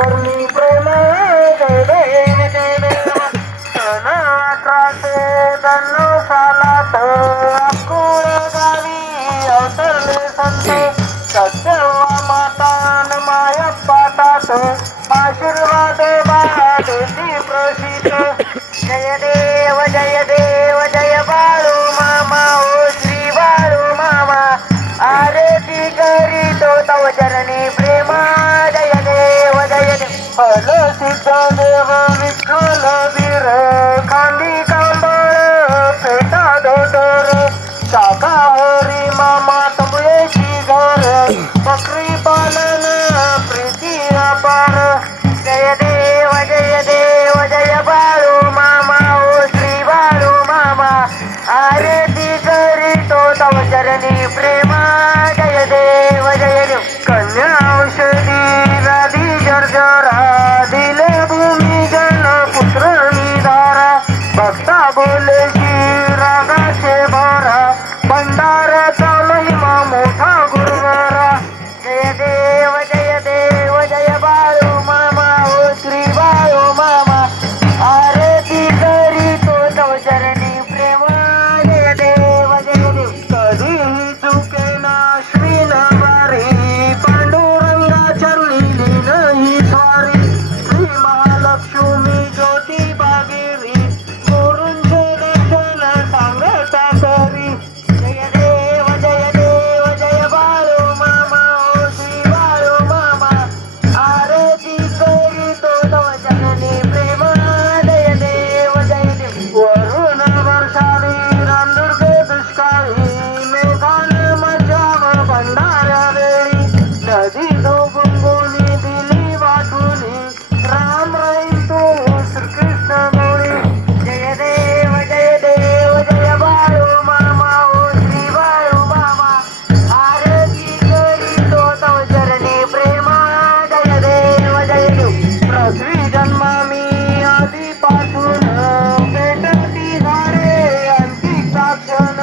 चरणी प्रेम जय देव जय देव सन 1892 सालात अक्कूळ गावी अवतरले संत सत्यवा माता न मायप्पा तात आशीर्वाद बाळाची प्रसिद्ध जय देव जय बाळू मामा ओ श्री बाळू मामा आरती करीतो तव चरणी प्रेमा जय देव फल सिद्ध देव विठ्ठल वीर खांदी कांबळ फेटा धोतर शाकाहारी मामा तंबुळेची घर बकरी पालन प्रीती अपार जय देव जय बाळू मामा ओ श्री बाळू मामा आरती करीतो तव चरणी प्रेमा जय देव कन्या औषधी व्याधी जर्जरा दिले भूमी जन पुत्र निधारा भक्ता बोले रागाचे भरा भंडाराचा महिमा मोठा गुरुवारा जय देव जय बाळू मामा ओ श्री बाळू मामा आरती करीतो तव चरणी प्रेम जय देव कधीही चुके ना अश्विन वारी पांडुरंगा चरणी लीन स्वारी श्री महालक्ष्मी ज्योती बागेरी गुरूंचे दर्शन सांगता करी जय देव जय बाळू मामा ओ श्री बाळू मामा आरती करीतो तव चरणी प्रेम जय देव वरुण वर्षावी रामदुर्गे दुष्काळी मेघान मजाव भंडाऱ्या वेळी नदी गुंगुनी दिली वाटुनी राम राईन तू श्रीकृष्ण गौरी जय देव जय बाळू मामा ओ श्री बाळू मामा आरती करीतो तव चरणी प्रेमा जय देव पृथ्वी जन्मा मी आधीपासून पेटती झाडे अंतिक साक्षण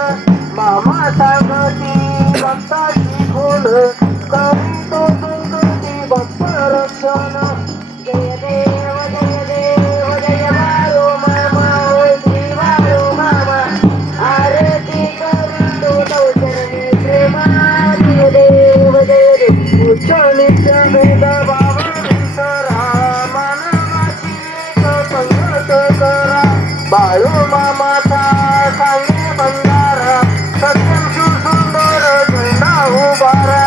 मामा सांगती भक्ताची खोल करीतो तुमची भक्त रक्षण जय देव जय बाळू मामा ओ श्री बाळू मामा आरती करीतो तव चरणी प्रेमा जय देव उच्च नित्य भेद भाव विसरा मानवाची एक पंगत करा बाळू मामाचा सांगे बंधारा सत्यम सुंदर झेंडा उभारा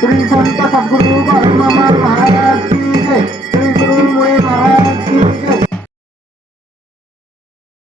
श्री संत सद्गुरु बाळूमामा महाराज